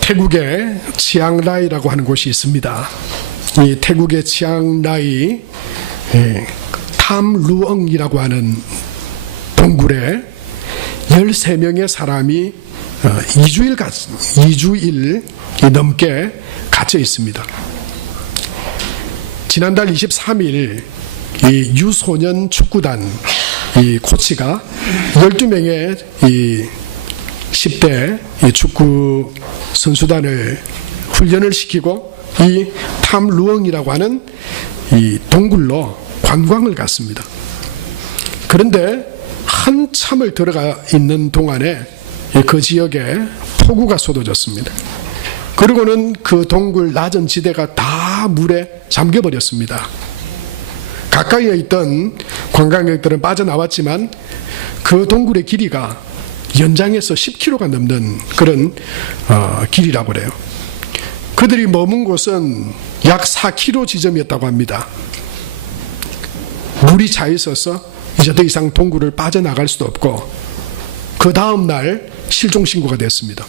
태국에 치앙라이라고 하는 곳이 있습니다. 이 태국의 치앙라이 탐루엉이라고 하는 동굴에 13명의 사람이 2주일 넘게 갇혀 있습니다. 지난달 23일 이 유소년 축구단 이 코치가 12명의 이 10대 이 축구 선수단을 훈련을 시키고 이 탐루엉이라고 하는 이 동굴로 관광을 갔습니다. 그런데 한참을 들어가 있는 동안에 그 지역에 폭우가 쏟아졌습니다. 그리고는 그 동굴 낮은 지대가 다 물에 잠겨버렸습니다. 가까이에 있던 관광객들은 빠져나왔지만 그 동굴의 길이가 연장해서 10km가 넘는 그런 길이라고 그래요. 그들이 머문 곳은 약 4km 지점이었다고 합니다. 물이 차 있어서 이제 더 이상 동굴을 빠져나갈 수도 없고 그 다음 날 실종 신고가 됐습니다.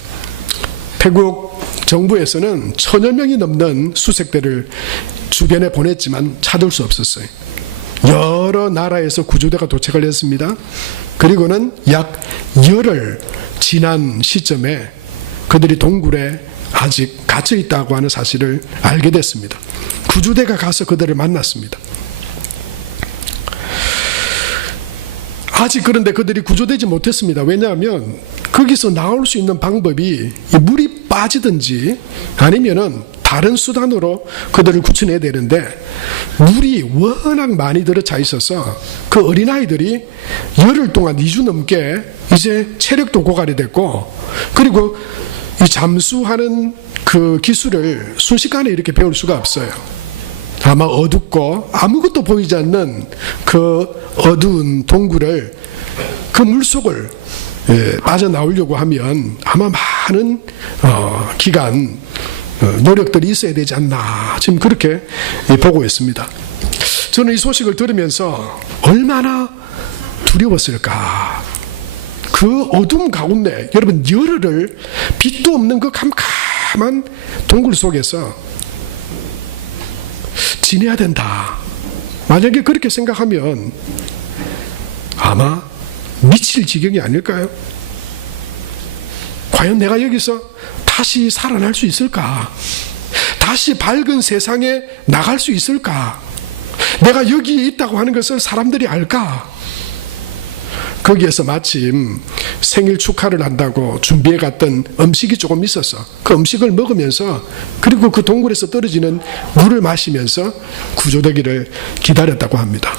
태국 정부에서는 1000여 명이 넘는 수색대를 주변에 보냈지만 찾을 수 없었어요. 여러 나라에서 구조대가 도착을 했습니다. 그리고는 약 열흘 지난 시점에 그들이 동굴에 아직 갇혀 있다고 하는 사실을 알게 됐습니다. 구조대가 가서 그들을 만났습니다. 아직 그런데 그들이 구조되지 못했습니다. 왜냐하면 거기서 나올 수 있는 방법이 물이 빠지든지 아니면은 다른 수단으로 그들을 구출해야 되는데 물이 워낙 많이 들어차 있어서 그 어린아이들이 열흘 동안 2주 넘게 이제 체력도 고갈이 됐고 그리고 이 잠수하는 그 기술을 순식간에 이렇게 배울 수가 없어요. 아마 어둡고 아무것도 보이지 않는 그 어두운 동굴을 그 물속을 빠져나오려고 하면 아마 많은 기간 노력들이 있어야 되지 않나 지금 그렇게 보고 있습니다. 저는 이 소식을 들으면서 얼마나 두려웠을까. 그 어둠 가운데 여러분 열흘을 빛도 없는 그 캄캄한 동굴 속에서 지내야 된다. 만약에 그렇게 생각하면 아마 미칠 지경이 아닐까요? 과연 내가 여기서 다시 살아날 수 있을까? 다시 밝은 세상에 나갈 수 있을까? 내가 여기 있다고 하는 것을 사람들이 알까? 거기에서 마침 생일 축하를 한다고 준비해 갔던 음식이 조금 있어서 그 음식을 먹으면서 그리고 그 동굴에서 떨어지는 물을 마시면서 구조되기를 기다렸다고 합니다.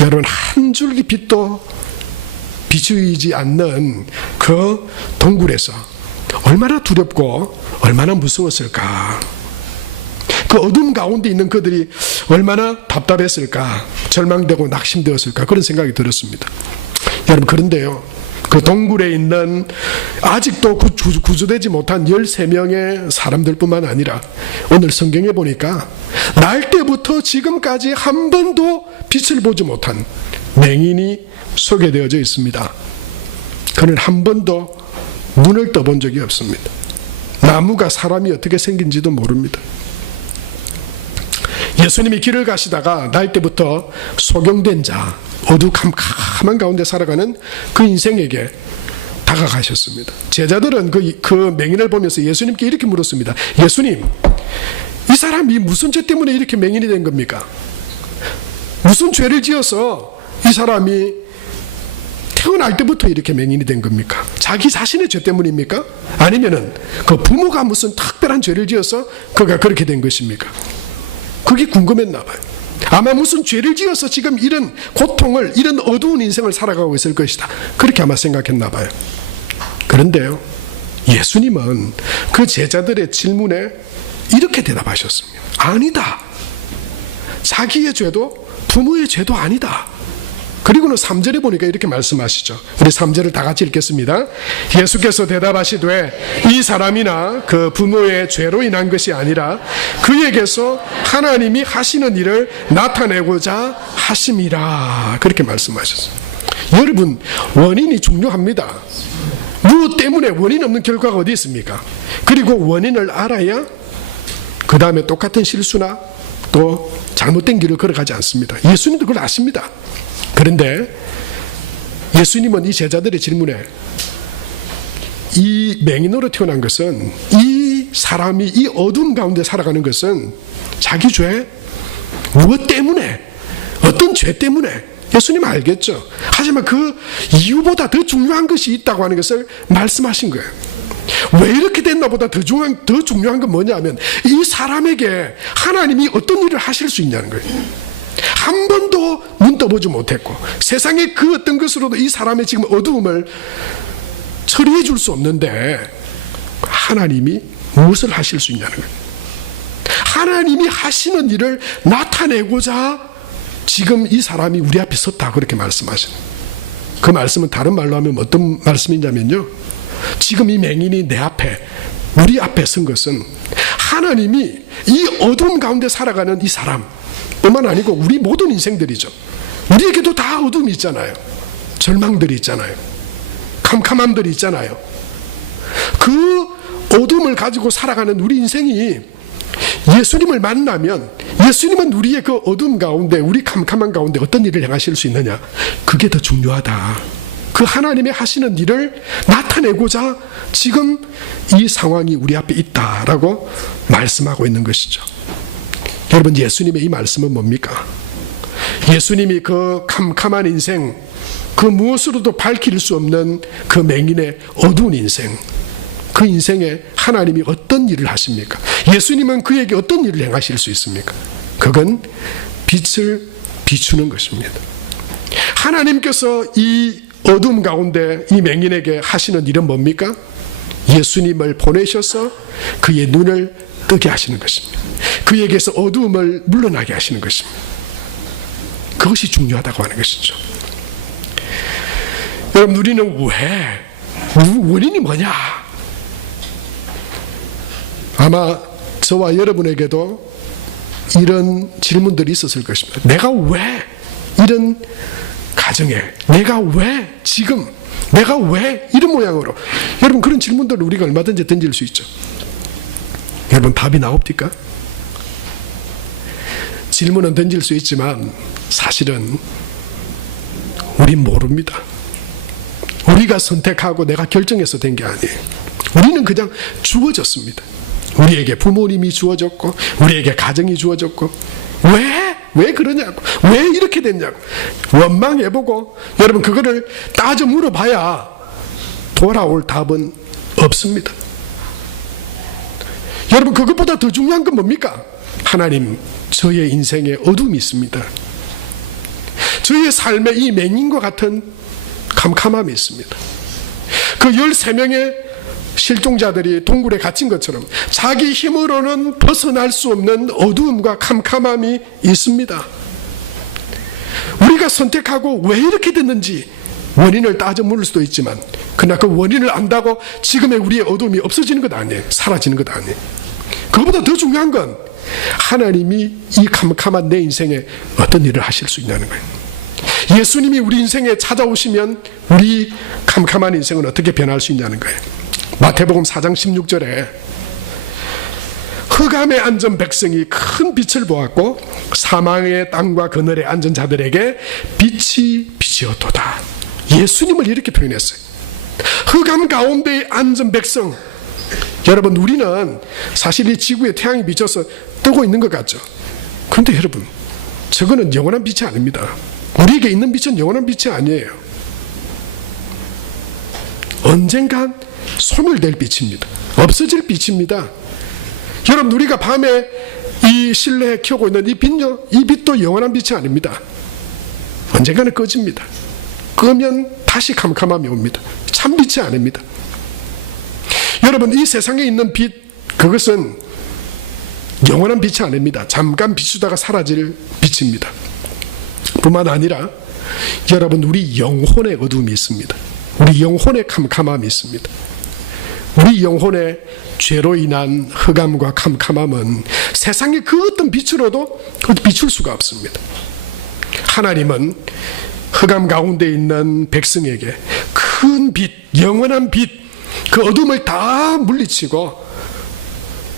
여러분 한 줄기 빛도 비추이지 않는 그 동굴에서 얼마나 두렵고 얼마나 무서웠을까. 그 어둠 가운데 있는 그들이 얼마나 답답했을까, 절망되고 낙심되었을까 그런 생각이 들었습니다. 여러분 그런데요 그 동굴에 있는 아직도 구조되지 못한 13명의 사람들 뿐만 아니라 오늘 성경에 보니까 날 때부터 지금까지 한 번도 빛을 보지 못한 맹인이 소개되어져 있습니다. 그는 한 번도 눈을 떠본 적이 없습니다. 나무가 사람이 어떻게 생긴지도 모릅니다. 예수님이 길을 가시다가 날 때부터 소경된 자, 어두컴컴한 가운데 살아가는 그 인생에게 다가가셨습니다. 제자들은 그 맹인을 보면서 예수님께 이렇게 물었습니다. 예수님, 이 사람이 무슨 죄 때문에 이렇게 맹인이 된 겁니까? 무슨 죄를 지어서 이 사람이 태어날 때부터 이렇게 맹인이 된 겁니까? 자기 자신의 죄 때문입니까? 아니면은 그 부모가 무슨 특별한 죄를 지어서 그가 그렇게 된 것입니까? 그게 궁금했나 봐요. 아마 무슨 죄를 지어서 지금 이런 고통을, 이런 어두운 인생을 살아가고 있을 것이다. 그렇게 아마 생각했나 봐요. 그런데요, 예수님은 그 제자들의 질문에 이렇게 대답하셨습니다. 아니다. 자기의 죄도 부모의 죄도 아니다. 그리고는 3절에 보니까 이렇게 말씀하시죠. 우리 3절을 다 같이 읽겠습니다. 예수께서 대답하시되 이 사람이나 그 부모의 죄로 인한 것이 아니라 그에게서 하나님이 하시는 일을 나타내고자 하심이라. 그렇게 말씀하셨어요. 여러분 원인이 중요합니다. 무엇 때문에 원인 없는 결과가 어디 있습니까? 그리고 원인을 알아야 그 다음에 똑같은 실수나 또 잘못된 길을 걸어가지 않습니다. 예수님도 그걸 아십니다. 그런데 예수님은 이 제자들의 질문에 이 맹인으로 태어난 것은, 이 사람이 이 어둠 가운데 살아가는 것은 자기 죄, 무엇 때문에, 어떤 죄 때문에, 예수님 알겠죠. 하지만 그 이유보다 더 중요한 것이 있다고 하는 것을 말씀하신 거예요. 왜 이렇게 됐나 보다 더 중요한 건 뭐냐면, 이 사람에게 하나님이 어떤 일을 하실 수 있냐는 거예요. 한 번도 눈 떠보지 못했고 세상의 그 어떤 것으로도 이 사람의 지금 어두움을 처리해 줄 수 없는데 하나님이 무엇을 하실 수 있냐는 거예요. 하나님이 하시는 일을 나타내고자 지금 이 사람이 우리 앞에 섰다, 그렇게 말씀하시는. 그 말씀은 다른 말로 하면 어떤 말씀이냐면요, 지금 이 맹인이 내 앞에, 우리 앞에 선 것은 하나님이 이 어두움 가운데 살아가는 이 사람 뿐만 아니고 우리 모든 인생들이죠. 우리에게도 다 어둠이 있잖아요. 절망들이 있잖아요. 캄캄함들이 있잖아요. 그 어둠을 가지고 살아가는 우리 인생이 예수님을 만나면, 예수님은 우리의 그 어둠 가운데, 우리 캄캄한 가운데 어떤 일을 행하실 수 있느냐, 그게 더 중요하다. 그 하나님의 하시는 일을 나타내고자 지금 이 상황이 우리 앞에 있다라고 말씀하고 있는 것이죠. 여러분, 예수님의 이 말씀은 뭡니까? 예수님이 그 캄캄한 인생, 그 무엇으로도 밝힐 수 없는 그 맹인의 어두운 인생, 그 인생에 하나님이 어떤 일을 하십니까? 예수님은 그에게 어떤 일을 행하실 수 있습니까? 그건 빛을 비추는 것입니다. 하나님께서 이 어둠 가운데 이 맹인에게 하시는 일은 뭡니까? 예수님을 보내셔서 그의 눈을 뜨게 하시는 것입니다. 그에게서 어두움을 물러나게 하시는 것입니다. 그것이 중요하다고 하는 것이죠. 여러분, 우리는 왜? 원인이 뭐냐? 아마 저와 여러분에게도 이런 질문들이 있었을 것입니다. 내가 왜 이런 가정에, 내가 왜 지금, 내가 왜 이런 모양으로, 여러분, 그런 질문들을 우리가 얼마든지 던질 수 있죠. 여러분, 답이 나옵니까? 질문은 던질 수 있지만 사실은 우린 모릅니다. 우리가 선택하고 내가 결정해서 된 게 아니에요. 우리는 그냥 주어졌습니다. 우리에게 부모님이 주어졌고, 우리에게 가정이 주어졌고, 왜 그러냐고, 왜 이렇게 됐냐고 원망해보고, 여러분, 그거를 따져 물어봐야 돌아올 답은 없습니다. 여러분, 그것보다 더 중요한 건 뭡니까? 하나님, 저의 인생에 어둠이 있습니다. 저의 삶에 이 맹인과 같은 캄캄함이 있습니다. 그 13명의 실종자들이 동굴에 갇힌 것처럼 자기 힘으로는 벗어날 수 없는 어두움과 캄캄함이 있습니다. 우리가 선택하고 왜 이렇게 됐는지 원인을 따져 물을 수도 있지만, 그러나 그 원인을 안다고 지금의 우리의 어두움이 없어지는 것 아니에요. 사라지는 것 아니에요. 그것보다 더 중요한 건 하나님이 이 캄캄한 내 인생에 어떤 일을 하실 수 있냐는 거예요. 예수님이 우리 인생에 찾아오시면 우리 캄캄한 인생은 어떻게 변할 수 있냐는 거예요. 마태복음 4장 16절에 흑암에 앉은 백성이 큰 빛을 보았고 사망의 땅과 그늘에 앉은 자들에게 빛이 비치었도다. 예수님을 이렇게 표현했어요. 흑암 가운데에 앉은 백성. 여러분, 우리는 사실 이 지구에 태양이 비쳐서 뜨고 있는 것 같죠. 그런데 여러분, 저거는 영원한 빛이 아닙니다. 우리에게 있는 빛은 영원한 빛이 아니에요. 언젠간 소멸될 빛입니다. 없어질 빛입니다. 여러분, 우리가 밤에 이 실내에 켜고 있는 이 빛요, 이 빛도 영원한 빛이 아닙니다. 언젠가는 꺼집니다. 끄면 다시 캄캄함이 옵니다. 참 빛이 아닙니다. 여러분, 이 세상에 있는 빛, 그것은 영원한 빛이 아닙니다. 잠깐 비추다가 사라질 빛입니다. 뿐만 아니라 여러분, 우리 영혼의 어둠이 있습니다. 우리 영혼의 캄캄함이 있습니다. 우리 영혼의 죄로 인한 흑암과 캄캄함은 세상의 그 어떤 빛으로도 비출 수가 없습니다. 하나님은 흑암 가운데 있는 백성에게 큰 빛, 영원한 빛, 그 어둠을 다 물리치고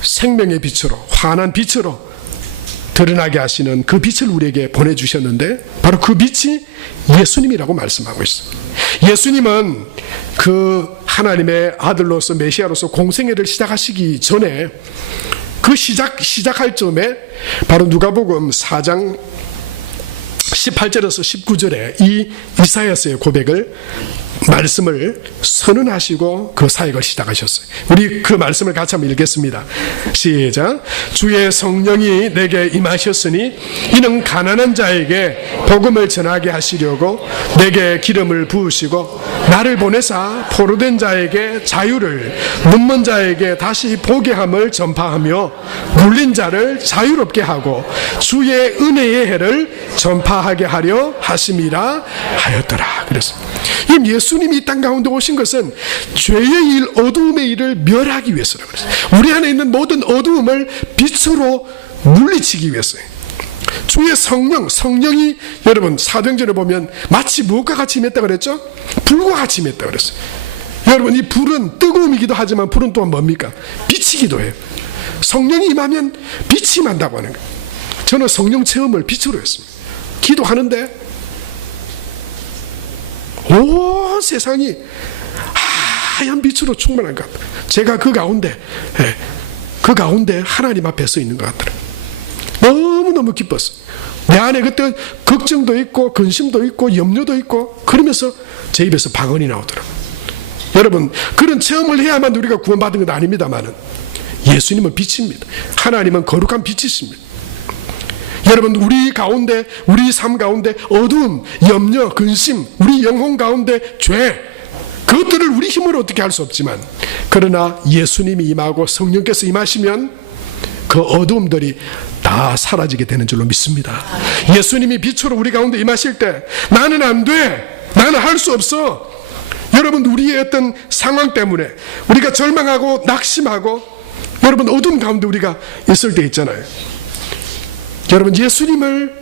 생명의 빛으로, 환한 빛으로 드러나게 하시는 그 빛을 우리에게 보내주셨는데 바로 그 빛이 예수님이라고 말씀하고 있어요. 예수님은 그 하나님의 아들로서 메시아로서 공생애를 시작하시기 전에 그 시작할 즈음에 바로 누가복음 4장 18절에서 19절에 이 이사야서의 고백을 말씀을 선언하시고 그 사역을 시작하셨어요. 우리 그 말씀을 같이 한번 읽겠습니다. 시작. 주의 성령이 내게 임하셨으니 이는 가난한 자에게 복음을 전하게 하시려고 내게 기름을 부으시고 나를 보내사 포로된 자에게 자유를, 눈먼 자에게 다시 보게 함을 전파하며 눌린 자를 자유롭게 하고 주의 은혜의 해를 전파하게 하려 하심이라 하였더라. 그래서 예수님이 이 땅 가운데 오신 것은 죄의 일, 어두움의 일을 멸하기 위해서라고 그랬어요. 우리 안에 있는 모든 어두움을 빛으로 물리치기 위해서요. 주의 성령이 여러분 사도행전에 보면 마치 무엇과 같이 임했다고 그랬죠? 불과 같이 임했다고 그랬어요. 여러분 이 불은 뜨거움이기도 하지만 불은 또한 뭡니까? 빛이기도 해요. 성령이 임하면 빛이 임한다고 하는 거예요. 저는 성령 체험을 빛으로 했습니다. 기도하는데 온 세상이 하얀 빛으로 충만한 것 같아요. 제가 그 가운데 하나님 앞에 서 있는 것 같더라고요. 너무너무 기뻤어요. 내 안에 그때 걱정도 있고 근심도 있고 염려도 있고 그러면서 제 입에서 방언이 나오더라고요. 여러분 그런 체험을 해야만 우리가 구원받은 건 아닙니다만은 예수님은 빛입니다. 하나님은 거룩한 빛이십니다. 여러분 우리 가운데, 우리 삶 가운데 어두움, 염려, 근심, 우리 영혼 가운데 죄, 그것들을 우리 힘으로 어떻게 할 수 없지만 그러나 예수님이 임하고 성령께서 임하시면 그 어두움들이 다 사라지게 되는 줄로 믿습니다. 예수님이 빛으로 우리 가운데 임하실 때 나는 안 돼, 나는 할 수 없어. 여러분 우리의 어떤 상황 때문에 우리가 절망하고 낙심하고 여러분 어두움 가운데 우리가 있을 때 있잖아요. 여러분 예수님을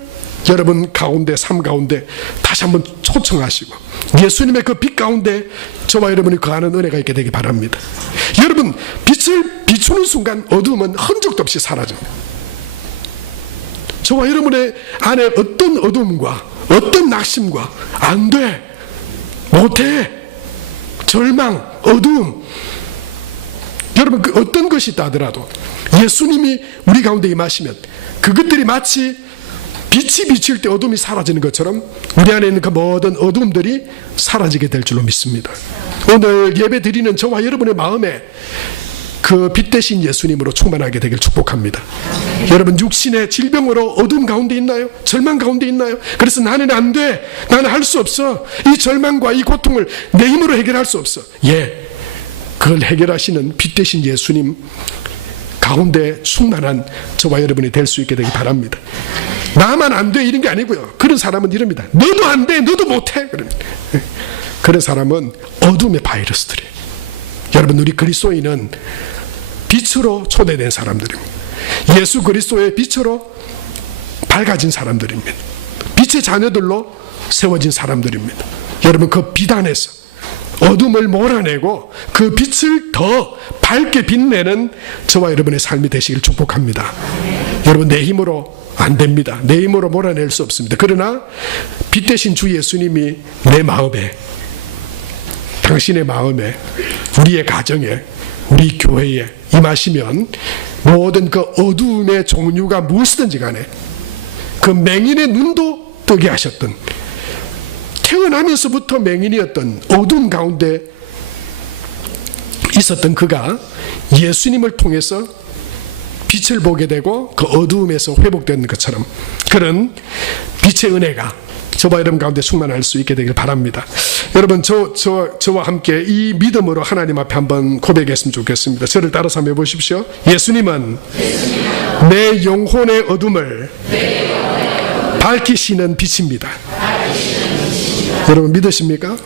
여러분 가운데, 삶 가운데 다시 한번 초청하시고 예수님의 그 빛 가운데 저와 여러분이 거하는 은혜가 있게 되기 바랍니다. 여러분 빛을 비추는 순간 어두움은 흔적도 없이 사라집니다. 저와 여러분의 안에 어떤 어두움과 어떤 낙심과 안 돼, 못해, 절망, 어두움, 여러분 그 어떤 것이 있다 하더라도 예수님이 우리 가운데 임하시면 그것들이 마치 빛이 비칠 때 어둠이 사라지는 것처럼 우리 안에 있는 그 모든 어둠들이 사라지게 될 줄로 믿습니다. 오늘 예배 드리는 저와 여러분의 마음에 그 빛 대신 예수님으로 충만하게 되길 축복합니다. 여러분 육신의 질병으로 어둠 가운데 있나요? 절망 가운데 있나요? 그래서 나는 안 돼, 나는 할 수 없어, 이 절망과 이 고통을 내 힘으로 해결할 수 없어. 그걸 해결하시는 빛 대신 예수님 가운데 충만한 저와 여러분이 될 수 있게 되기 바랍니다. 나만 안 돼 이런 게 아니고요. 그런 사람은 이럽니다. 너도 안 돼, 너도 못해. 그런 사람은 어둠의 바이러스들이에요. 여러분 우리 그리스도인은 빛으로 초대된 사람들입니다. 예수 그리스도의 빛으로 밝아진 사람들입니다. 빛의 자녀들로 세워진 사람들입니다. 여러분 그 빛 안에서 어둠을 몰아내고 그 빛을 더 밝게 빛내는 저와 여러분의 삶이 되시길 축복합니다. 여러분 내 힘으로 안 됩니다. 내 힘으로 몰아낼 수 없습니다. 그러나 빛 대신 주 예수님이 내 마음에, 당신의 마음에, 우리의 가정에, 우리 교회에 임하시면 모든 그 어두움의 종류가 무엇이든지 간에 그 맹인의 눈도 뜨게 하셨던, 태어나면서부터 맹인이었던 어두움 가운데 있었던 그가 예수님을 통해서 빛을 보게 되고 그 어두움에서 회복되는 것처럼 그런 빛의 은혜가 저와 여러분 가운데 충만할 수 있게 되길 바랍니다. 여러분 저와 함께 이 믿음으로 하나님 앞에 한번 고백했으면 좋겠습니다. 저를 따라서 한번 해보십시오. 예수님은 내 영혼의 어둠을 밝히시는 빛입니다. 여러분 믿으십니까?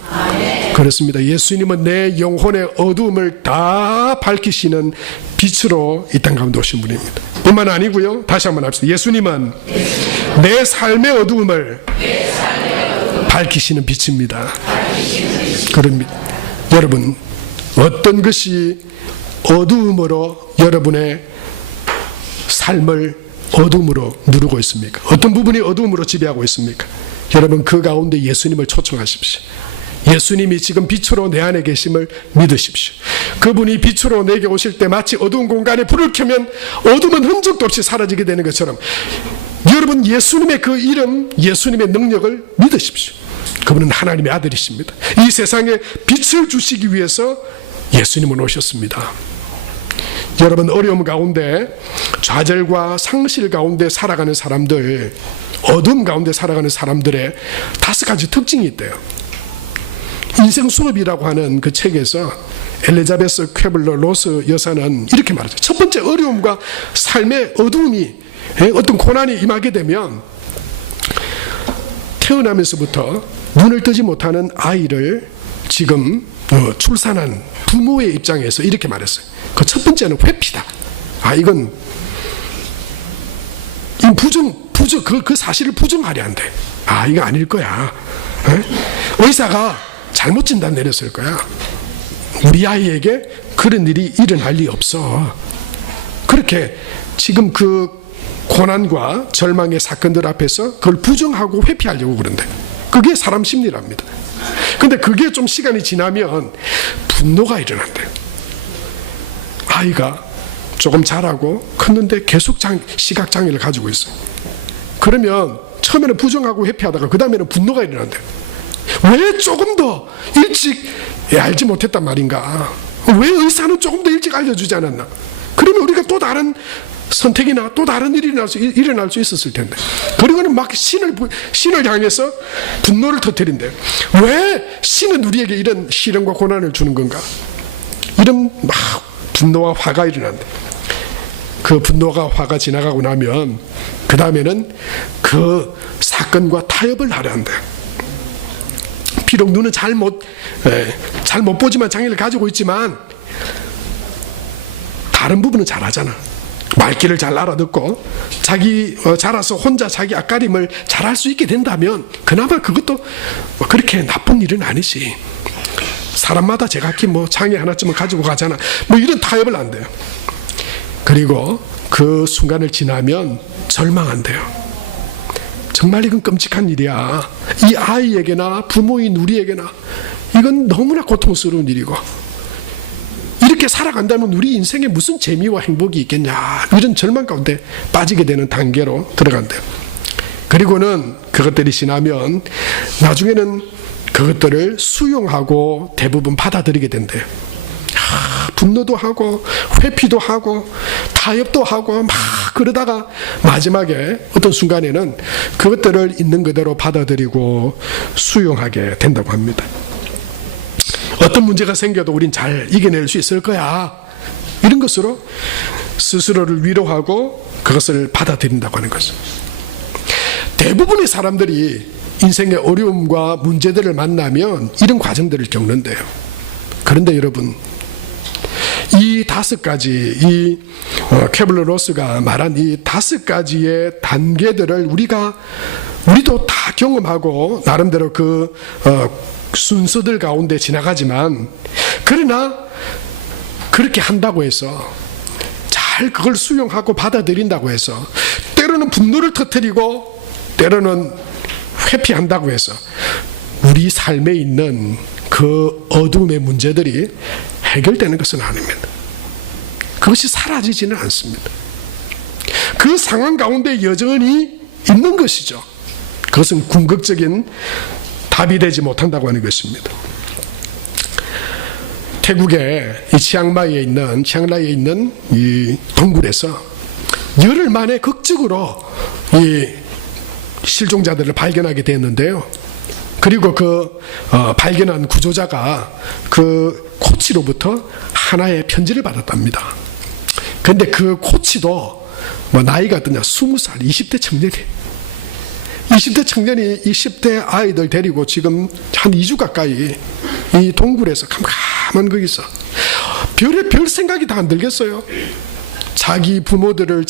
그렇습니다. 예수님은 내 영혼의 어두움을 다 밝히시는 빛으로 이 땅 가운데 오신 분입니다. 뿐만 아니고요. 다시 한번 합시다. 예수님은 내 삶의 어두움을 밝히시는 빛입니다. 그럽니다. 여러분 어떤 것이 어두움으로 여러분의 삶을 어둠으로 누르고 있습니까? 어떤 부분이 어둠으로 지배하고 있습니까? 여러분, 그 가운데 예수님을 초청하십시오. 예수님이 지금 빛으로 내 안에 계심을 믿으십시오. 그분이 빛으로 내게 오실 때 마치 어두운 공간에 불을 켜면 어둠은 흔적도 없이 사라지게 되는 것처럼 여러분, 예수님의 그 이름, 예수님의 능력을 믿으십시오. 그분은 하나님의 아들이십니다. 이 세상에 빛을 주시기 위해서 예수님은 오셨습니다. 여러분, 어려움 가운데, 좌절과 상실 가운데 살아가는 사람들, 어둠 가운데 살아가는 사람들의 5가지 특징이 있대요. 인생 수업이라고 하는 그 책에서 엘리자베스 쾌블러 로스 여사는 이렇게 말하죠. 첫 번째, 어려움과 삶의 어두움이, 어떤 고난이 임하게 되면 태어나면서부터 눈을 뜨지 못하는 아이를 지금 출산한 부모의 입장에서 이렇게 말했어요. 그 첫 번째는 회피다. 이건 그 사실을 부정하려 한대. 이거 아닐 거야. 의사가 잘못 진단 내렸을 거야. 우리 아이에게 그런 일이 일어날 리 없어. 그렇게 지금 그 고난과 절망의 사건들 앞에서 그걸 부정하고 회피하려고 그런대. 그게 사람 심리랍니다. 근데 그게 좀 시간이 지나면 분노가 일어난대요. 아이가 조금 자라고 컸는데 계속 시각장애를 가지고 있어요. 그러면 처음에는 부정하고 회피하다가 그 다음에는 분노가 일어난대요. 왜 조금 더 일찍 알지 못했단 말인가? 왜 의사는 조금 더 일찍 알려주지 않았나? 그러면 우리가 또 다른 선택이나 또 다른 일이 일어날 수 있었을 텐데. 그리고는 막 신을 향해서 분노를 터뜨린대요. 왜 신은 우리에게 이런 시련과 고난을 주는 건가? 이런 막 분노와 화가 일어난대. 그 분노가 화가 지나가고 나면 그 다음에는 그 사건과 타협을 하려 한대. 비록 눈은 잘 못 보지만 장애를 가지고 있지만 다른 부분은 잘하잖아. 말귀를 잘 알아듣고 자기 자라서 혼자 자기 앞가림을 잘할 수 있게 된다면 그나마 그것도 그렇게 나쁜 일은 아니지. 사람마다 제각기 장애 하나쯤은 가지고 가잖아. 이런 타협을 안 돼요. 그리고 그 순간을 지나면 절망한대요. 정말 이건 끔찍한 일이야. 이 아이에게나 부모인 우리에게나 이건 너무나 고통스러운 일이고, 이렇게 살아간다면 우리 인생에 무슨 재미와 행복이 있겠냐, 이런 절망 가운데 빠지게 되는 단계로 들어간대요. 그리고는 그것들이 지나면 나중에는 그것들을 수용하고 대부분 받아들이게 된대요. 분노도 하고 회피도 하고 타협도 하고 막 그러다가 마지막에 어떤 순간에는 그것들을 있는 그대로 받아들이고 수용하게 된다고 합니다. 어떤 문제가 생겨도 우린 잘 이겨낼 수 있을 거야, 이런 것으로 스스로를 위로하고 그것을 받아들인다고 하는 것은, 대부분의 사람들이 인생의 어려움과 문제들을 만나면 이런 과정들을 겪는데요. 그런데 여러분, 이 5가지, 케블러 로스가 말한 이 5가지의 단계들을 우리도 다 경험하고 나름대로 그 순서들 가운데 지나가지만, 그러나 그렇게 한다고 해서 잘 그걸 수용하고 받아들인다고 해서 때로는 분노를 터뜨리고 때로는 회피한다고 해서 우리 삶에 있는 그 어둠의 문제들이 해결되는 것은 아닙니다. 그것이 사라지지는 않습니다. 그 상황 가운데 여전히 있는 것이죠. 그것은 궁극적인 답이 되지 못한다고 하는 것입니다. 태국의 이 치앙라이에 있는 이 동굴에서 열흘 만에 극적으로 이 실종자들을 발견하게 됐는데요. 그리고 발견한 구조자가 그 코치로부터 하나의 편지를 받았답니다. 그런데 그 코치도 나이가 어떠냐, 20살, 20대 청년이 20대 아이들 데리고 지금 한 2주 가까이 이 동굴에서 캄캄한 거기서 별 생각이 다 안 들겠어요. 자기 부모들을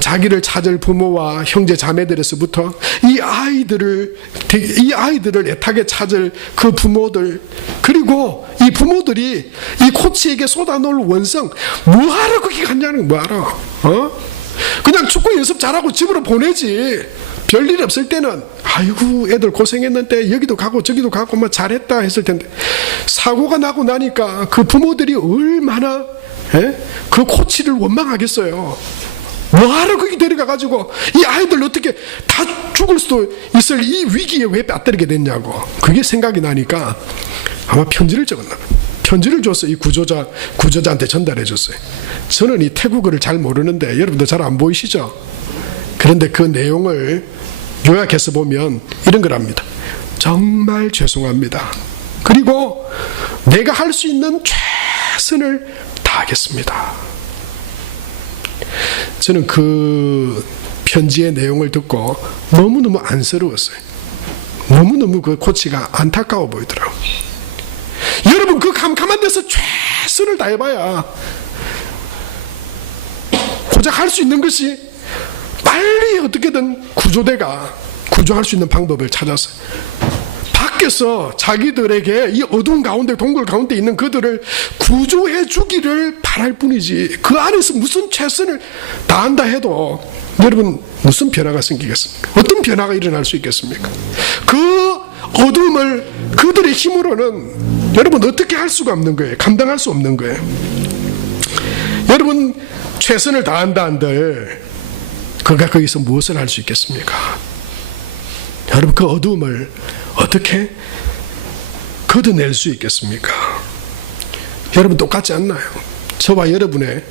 자기를 찾을 부모와 형제 자매들에서부터 이 아이들을 애타게 찾을 그 부모들, 그리고 이 부모들이 이 코치에게 쏟아놓을 원성, 뭐하러 거기 갔냐는, 뭐하러 그냥 축구 연습 잘하고 집으로 보내지. 별일 없을 때는 아이고 애들 고생했는데 여기도 가고 저기도 가고 뭐 잘했다 했을 텐데, 사고가 나고 나니까 그 부모들이 얼마나 그 코치를 원망하겠어요. 뭐하러 거기 데려가가지고 이 아이들 어떻게 다 죽을 수도 있을 이 위기에 왜 빠뜨리게 됐냐고. 그게 생각이 나니까 아마 편지를 적었나 봐요. 편지를 줬어. 이 구조자한테 전달해 줬어요. 저는 이 태국어를 잘 모르는데 여러분들 잘 안 보이시죠? 그런데 그 내용을 요약해서 보면 이런 거랍니다. 정말 죄송합니다. 그리고 내가 할 수 있는 최선을 다하겠습니다. 저는 그 편지의 내용을 듣고 너무너무 안쓰러웠어요. 너무너무 그 코치가 안타까워 보이더라고요. 여러분, 그 캄캄한 데서 최선을 다해봐야 고작 할 수 있는 것이 빨리 어떻게든 구조대가 구조할 수 있는 방법을 찾았어요. 밖에서 자기들에게 이 어두운 가운데, 동굴 가운데 있는 그들을 구조해 주기를 바랄 뿐이지, 그 안에서 무슨 최선을 다한다 해도 여러분 무슨 변화가 생기겠습니까? 어떤 변화가 일어날 수 있겠습니까? 그 어둠을 그들의 힘으로는 여러분 어떻게 할 수가 없는 거예요. 감당할 수 없는 거예요. 여러분, 최선을 다한다 한들 그가 거기서 무엇을 할 수 있겠습니까? 여러분, 그 어둠을 어떻게 걷어낼 수 있겠습니까? 여러분, 똑같지 않나요? 저와 여러분의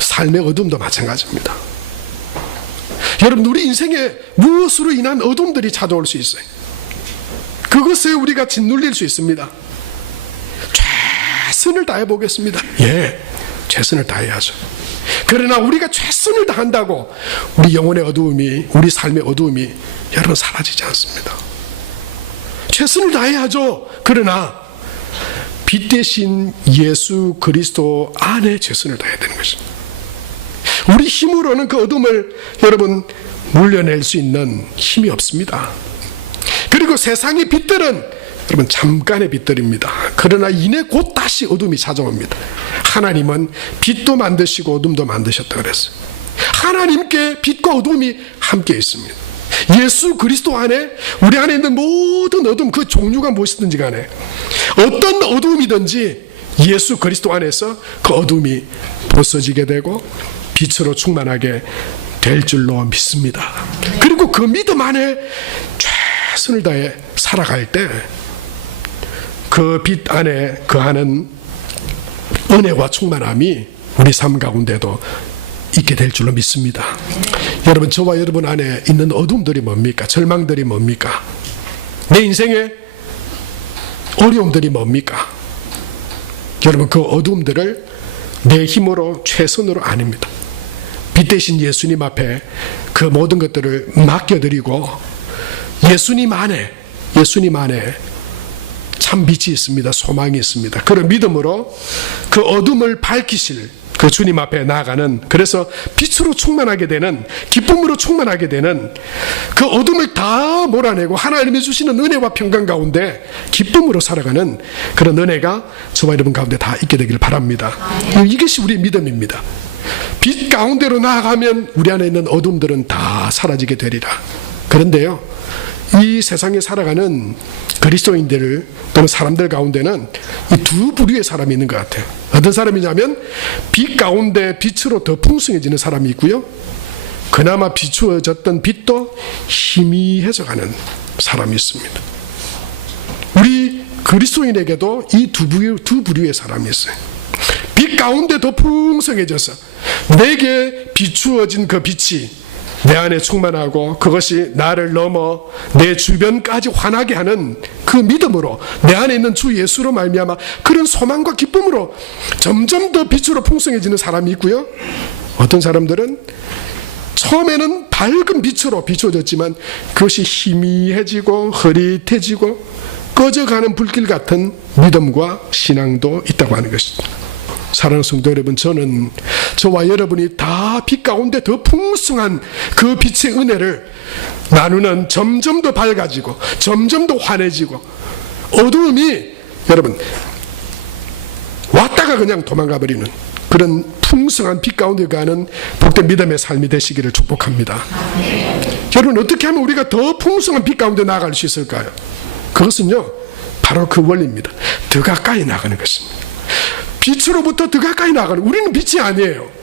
삶의 어둠도 마찬가지입니다. 여러분, 우리 인생에 무엇으로 인한 어둠들이 찾아올 수 있어요. 그것에 우리가 짓눌릴 수 있습니다. 최선을 다해 보겠습니다. 예, 최선을 다해야죠. 그러나 우리가 최선을 다한다고 우리 영혼의 어두움이, 우리 삶의 어두움이 여러분 사라지지 않습니다. 최선을 다해야죠. 그러나 빛 대신 예수 그리스도 안에 최선을 다해야 되는 것입니다. 우리 힘으로는 그 어둠을 여러분 물려낼 수 있는 힘이 없습니다. 그리고 세상의 빛들은 여러분 잠깐의 빛들입니다. 그러나 이내 곧 다시 어둠이 찾아옵니다. 하나님은 빛도 만드시고 어둠도 만드셨다 그랬어요. 하나님께 빛과 어둠이 함께 있습니다. 예수 그리스도 안에, 우리 안에 있는 모든 어둠, 그 종류가 무엇이든지 간에 어떤 어둠이든지 예수 그리스도 안에서 그 어둠이 벗어지게 되고 빛으로 충만하게 될 줄로 믿습니다. 그리고 그 믿음 안에 최선을 다해 살아갈 때 그 빛 안에 거하는 은혜와 충만함이 우리 삶 가운데도 있게 될 줄로 믿습니다. 여러분, 저와 여러분 안에 있는 어둠들이 뭡니까? 절망들이 뭡니까? 내 인생의 어려움들이 뭡니까? 여러분, 그 어둠들을 내 힘으로 최선으로 아닙니다. 빛 대신 예수님 앞에 그 모든 것들을 맡겨드리고 예수님 안에 참 빛이 있습니다. 소망이 있습니다. 그런 믿음으로 그 어둠을 밝히실 그 주님 앞에 나아가는, 그래서 빛으로 충만하게 되는, 기쁨으로 충만하게 되는, 그 어둠을 다 몰아내고 하나님이 주시는 은혜와 평강 가운데 기쁨으로 살아가는 그런 은혜가 저와 여러분 가운데 다 있게 되기를 바랍니다. 이것이 우리의 믿음입니다. 빛 가운데로 나아가면 우리 안에 있는 어둠들은 다 사라지게 되리라. 그런데요, 이 세상에 살아가는 그리스도인들 또는 사람들 가운데는 이 두 부류의 사람이 있는 것 같아요. 어떤 사람이냐면 빛 가운데 빛으로 더 풍성해지는 사람이 있고요, 그나마 비추어졌던 빛도 희미해져 가는 사람이 있습니다. 우리 그리스도인에게도 이 두 부류의 사람이 있어요. 빛 가운데 더 풍성해져서 내게 비추어진 그 빛이 내 안에 충만하고 그것이 나를 넘어 내 주변까지 환하게 하는 그 믿음으로 내 안에 있는 주 예수로 말미암아 그런 소망과 기쁨으로 점점 더 빛으로 풍성해지는 사람이 있고요, 어떤 사람들은 처음에는 밝은 빛으로 비춰졌지만 그것이 희미해지고 흐릿해지고 꺼져가는 불길 같은 믿음과 신앙도 있다고 하는 것입니다. 사랑하는 성도 여러분, 저는 저와 여러분이 다 빛 가운데 더 풍성한 그 빛의 은혜를 나누는, 점점 더 밝아지고 점점 더 환해지고 어두움이 여러분 왔다가 그냥 도망가 버리는 그런 풍성한 빛 가운데 가는 복된 믿음의 삶이 되시기를 축복합니다. 여러분, 어떻게 하면 우리가 더 풍성한 빛 가운데 나아갈 수 있을까요? 그것은요, 바로 그 원리입니다. 더 가까이 나가는 것입니다. 빛으로부터 더 가까이 나가는, 우리는 빛이 아니에요.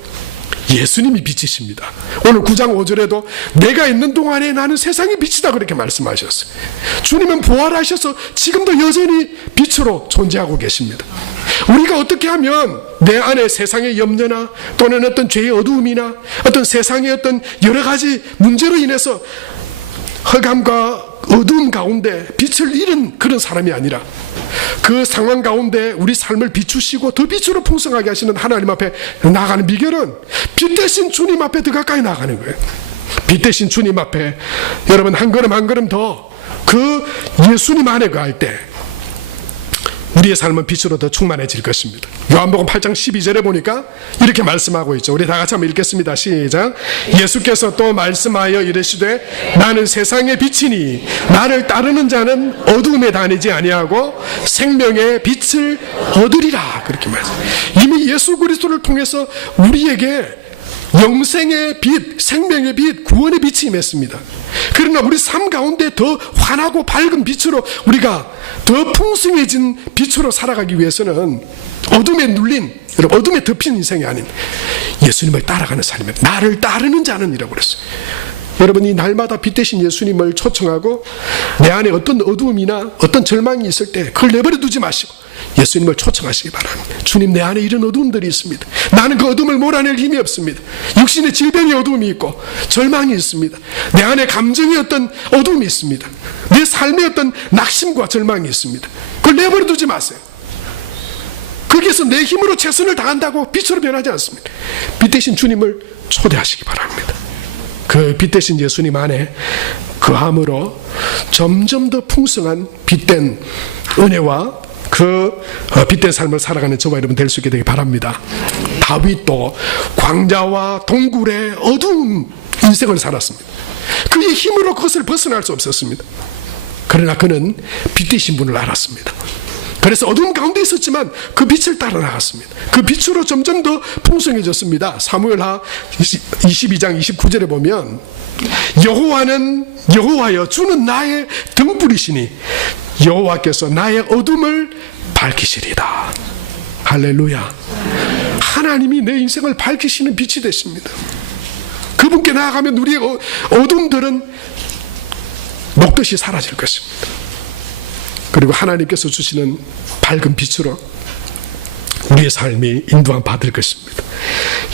예수님이 빛이십니다. 오늘 9장 5절에도 내가 있는 동안에 나는 세상의 빛이다 그렇게 말씀하셨어요. 주님은 부활하셔서 지금도 여전히 빛으로 존재하고 계십니다. 우리가 어떻게 하면 내 안에 세상의 염려나 또는 어떤 죄의 어두움이나 어떤 세상의 어떤 여러 가지 문제로 인해서 허감과 어두움 가운데 빛을 잃은 그런 사람이 아니라 그 상황 가운데 우리 삶을 비추시고 더 빛으로 풍성하게 하시는 하나님 앞에 나아가는 비결은 빛 대신 주님 앞에 더 가까이 나가는 거예요. 빛 대신 주님 앞에 여러분 한 걸음 한 걸음 더 그 예수님 안에 거할 때 우리의 삶은 빛으로 더 충만해질 것입니다. 요한복음 8장 12절에 보니까 이렇게 말씀하고 있죠. 우리 다 같이 한번 읽겠습니다. 시작. 예수께서 또 말씀하여 이르시되 나는 세상의 빛이니 나를 따르는 자는 어두움에 다니지 아니하고 생명의 빛을 얻으리라. 그렇게 말씀해요. 이미 예수 그리스도를 통해서 우리에게 영생의 빛, 생명의 빛, 구원의 빛이 임했습니다. 그러나 우리 삶 가운데 더 환하고 밝은 빛으로 우리가 더 풍성해진 빛으로 살아가기 위해서는 어둠에 눌린, 여러분 어둠에 덮인 인생이 아닌 예수님을 따라가는 삶입니다. 나를 따르는 자는 이라고 그랬어요. 여러분이 날마다 빛 대신 예수님을 초청하고 내 안에 어떤 어두움이나 어떤 절망이 있을 때 그걸 내버려 두지 마시고 예수님을 초청하시기 바랍니다. 주님, 내 안에 이런 어두움들이 있습니다. 나는 그 어둠을 몰아낼 힘이 없습니다. 육신의 질병의 어두움이 있고 절망이 있습니다. 내 안에 감정의 어떤 어두움이 있습니다. 내 삶의 어떤 낙심과 절망이 있습니다. 그걸 내버려 두지 마세요. 거기에서 내 힘으로 최선을 다한다고 빛으로 변하지 않습니다. 빛 대신 주님을 초대하시기 바랍니다. 그 빛 대신 예수님 안에 거함으로 점점 더 풍성한 빛된 은혜와 그 빛된 삶을 살아가는 저와 여러분 될 수 있게 되기 바랍니다. 다윗도 광야와 동굴의 어두운 인생을 살았습니다. 그의 힘으로 그것을 벗어날 수 없었습니다. 그러나 그는 빛 되신 분을 알았습니다. 그래서 어두운 가운데 있었지만 그 빛을 따라 나갔습니다. 그 빛으로 점점 더 풍성해졌습니다. 사무엘하 22장 29절에 보면 여호와여 주는 나의 등불이시니 여호와께서 나의 어둠을 밝히시리다. 할렐루야. 하나님이 내 인생을 밝히시는 빛이 되십니다. 그분께 나아가면 우리의 어둠들은 녹듯이 사라질 것입니다. 그리고 하나님께서 주시는 밝은 빛으로 우리의 삶이 인도함 받을 것입니다.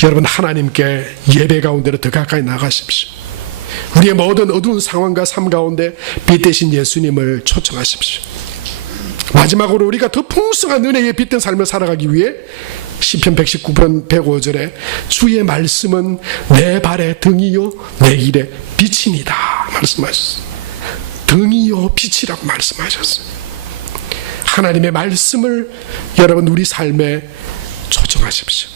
여러분, 하나님께 예배 가운데로 더 가까이 나가십시오. 우리의 모든 어두운 상황과 삶 가운데 빛 대신 예수님을 초청하십시오. 마지막으로 우리가 더 풍성한 은혜의 빛된 삶을 살아가기 위해 시편 119편 105절에 주의 말씀은 내 발의 등이요 내 길의 빛이니다 말씀하셨어요. 등이요 빛이라고 말씀하셨어요. 하나님의 말씀을 여러분 우리 삶에 초청하십시오.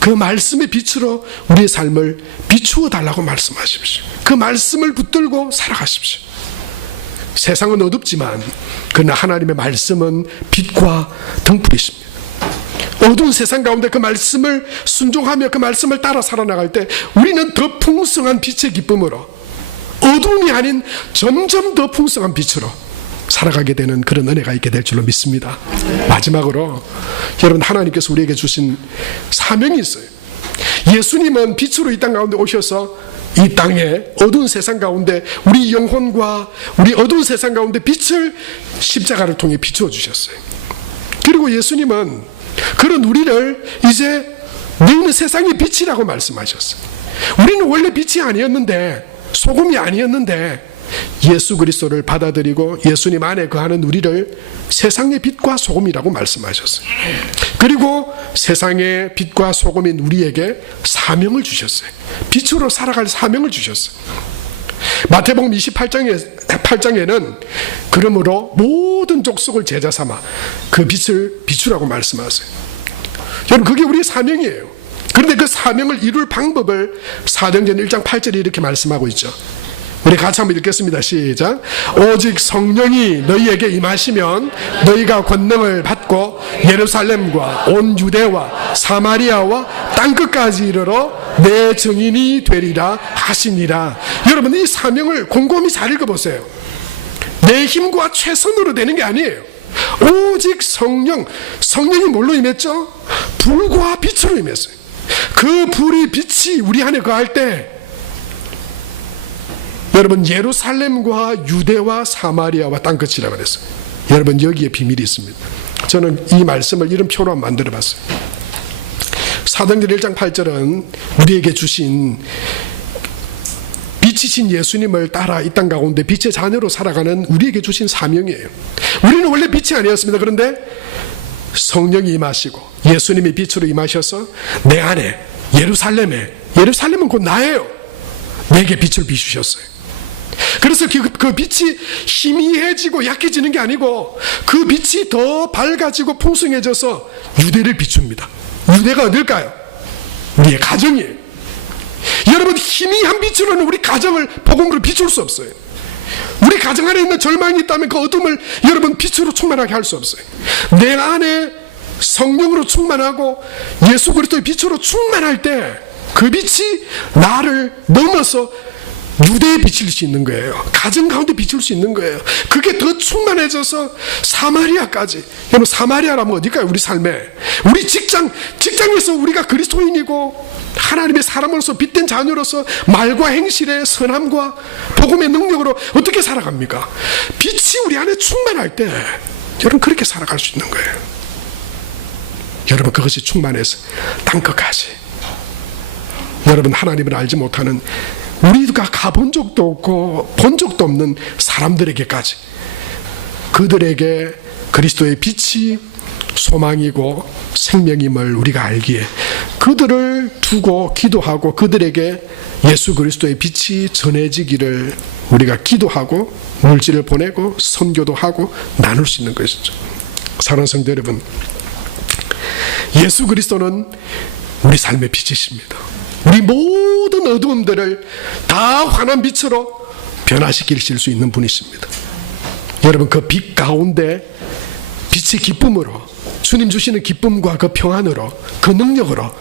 그 말씀의 빛으로 우리의 삶을 비추어 달라고 말씀하십시오. 그 말씀을 붙들고 살아가십시오. 세상은 어둡지만 그러나 하나님의 말씀은 빛과 등불이십니다. 어두운 세상 가운데 그 말씀을 순종하며 그 말씀을 따라 살아나갈 때 우리는 더 풍성한 빛의 기쁨으로 어두움이 아닌 점점 더 풍성한 빛으로 살아가게 되는 그런 은혜가 있게 될 줄로 믿습니다. 마지막으로 여러분, 하나님께서 우리에게 주신 사명이 있어요. 예수님은 빛으로 이 땅 가운데 오셔서 이 땅에 어두운 세상 가운데 우리 영혼과 우리 어두운 세상 가운데 빛을 십자가를 통해 비추어 주셨어요. 그리고 예수님은 그런 우리를 이제 너희는 세상의 빛이라고 말씀하셨어요. 우리는 원래 빛이 아니었는데, 소금이 아니었는데 예수 그리스도를 받아들이고 예수님 안에 거하는 우리를 세상의 빛과 소금이라고 말씀하셨어요. 그리고 세상의 빛과 소금인 우리에게 사명을 주셨어요. 빛으로 살아갈 사명을 주셨어요. 마태복음 28장에는 그러므로 모든 족속을 제자 삼아 그 빛을 비추라고 말씀하세요. 여러분, 그게 우리의 사명이에요. 그런데 그 사명을 이룰 방법을 사도행전 1장 8절에 이렇게 말씀하고 있죠. 우리 같이 한번 읽겠습니다. 시작. 오직 성령이 너희에게 임하시면 너희가 권능을 받고 예루살렘과 온 유대와 사마리아와 땅끝까지 이르러 내 증인이 되리라 하시니라. 여러분, 이 사명을 곰곰이 잘 읽어보세요. 내 힘과 최선으로 되는 게 아니에요. 오직 성령이 뭘로 임했죠? 불과 빛으로 임했어요. 그 불이 빛이 우리 안에 거할 때 여러분, 예루살렘과 유대와 사마리아와 땅끝이라고 그랬어요. 여러분, 여기에 비밀이 있습니다. 저는 이 말씀을 이런 표로 한번 만들어 봤어요. 사도행전 1장 8절은 우리에게 주신 빛이신 예수님을 따라 이 땅 가운데 빛의 자녀로 살아가는 우리에게 주신 사명이에요. 우리는 원래 빛이 아니었습니다. 그런데 성령이 임하시고 예수님이 빛으로 임하셔서 내 안에 예루살렘은 곧 나예요. 내게 빛을 비추셨어요. 그래서 그 빛이 희미해지고 약해지는 게 아니고 그 빛이 더 밝아지고 풍성해져서 유대를 비춥니다. 유대가 어딜까요? 우리의 가정이에요. 여러분, 희미한 빛으로는 우리 가정을 복음으로 비출 수 없어요. 우리 가정 안에 있는 절망이 있다면 그 어둠을 여러분 빛으로 충만하게 할 수 없어요. 내 안에 성령으로 충만하고 예수 그리스도의 빛으로 충만할 때 그 빛이 나를 넘어서 유대에 비칠 수 있는 거예요. 가정 가운데 비칠 수 있는 거예요. 그게 더 충만해져서 사마리아까지. 여러분, 사마리아라면 어딜까요? 우리 삶에. 우리 직장에서 우리가 그리스도인이고 하나님의 사람으로서 빛된 자녀로서 말과 행실의 선함과 복음의 능력으로 어떻게 살아갑니까? 빛이 우리 안에 충만할 때 여러분, 그렇게 살아갈 수 있는 거예요. 여러분, 그것이 충만해서 땅끝까지. 여러분, 하나님을 알지 못하는, 우리가 가본 적도 없고 본 적도 없는 사람들에게까지, 그들에게 그리스도의 빛이 소망이고 생명임을 우리가 알기에 그들을 두고 기도하고 그들에게 예수 그리스도의 빛이 전해지기를 우리가 기도하고 물질을 보내고 선교도 하고 나눌 수 있는 것이죠. 사랑하는 성도 여러분, 예수 그리스도는 우리 삶의 빛이십니다. 우리 모든 어두움들을 다 환한 빛으로 변화시키실 수 있는 분이십니다. 여러분, 그 빛 가운데 빛의 기쁨으로, 주님 주시는 기쁨과 그 평안으로, 그 능력으로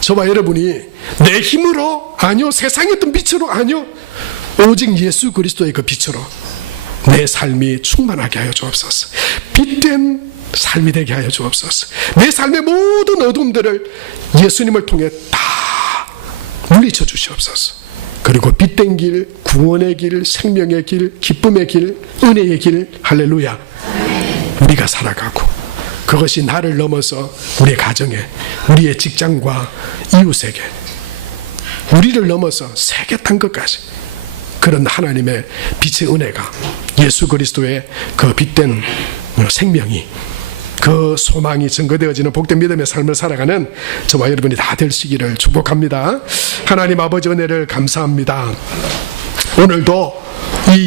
저와 여러분이 내 힘으로 아니요, 세상의 어떤 빛으로 아니요, 오직 예수 그리스도의 그 빛으로 내 삶이 충만하게 하여 주옵소서. 빛된 삶이 되게 하여 주옵소서. 내 삶의 모든 어둠들을 예수님을 통해 다 물리쳐 주시옵소서. 그리고 빛된 길, 구원의 길, 생명의 길, 기쁨의 길, 은혜의 길, 할렐루야, 우리가 살아가고 그것이 나를 넘어서 우리의 가정에, 우리의 직장과 이웃에게, 우리를 넘어서 세계 땅끝까지 그런 하나님의 빛의 은혜가, 예수 그리스도의 그 빛된 생명이, 그 소망이 증거되어지는 복된 믿음의 삶을 살아가는 저와 여러분이 다 되시기를 축복합니다. 하나님 아버지 은혜를 감사합니다. 오늘도 이